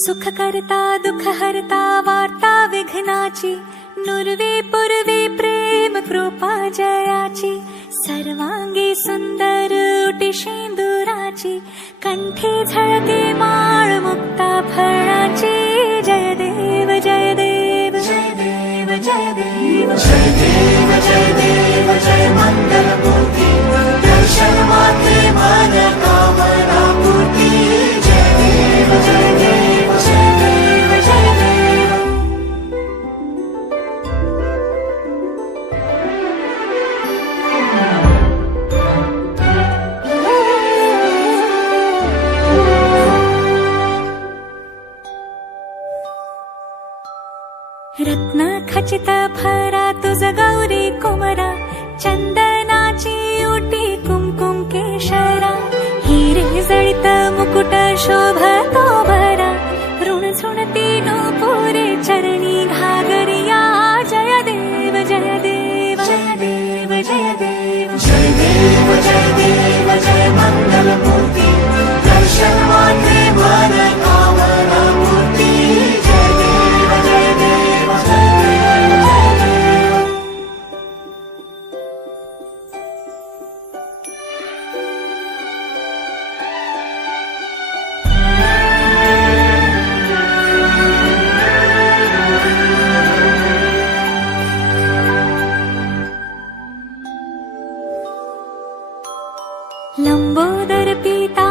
सुख करता दुख हरता वार्ता विघ्नाची, नुरवे पुरवे प्रेम कृपा जयाची, सर्वांगी सुंदर उटी शेंदुराची, कंठी झळके माळ मुक्ता फळाची. जय देव जय देव जय देव जय देव जय देव जय देव जय मंगल मूर्ती, दर्शन मात्रे मन कामना पूर्ती. जय देव जय देव जय देव जय देव. रत्न खचित भरा तुझ गौरी कुमरा, चंदनाची उटी कुमकुम केशरा, हिरे जळित मुकुट शोभतो भरा, ऋण झुणती नूपुरे चरणी घागरिया. जय देव जय देव जय देव जय देव जय देव जय देव जय मंगल मूर्ती, दर्शन मात्रे मन कामना पूर्ती. जय देव जय देव जय देव जय देव. लंबोदर पिता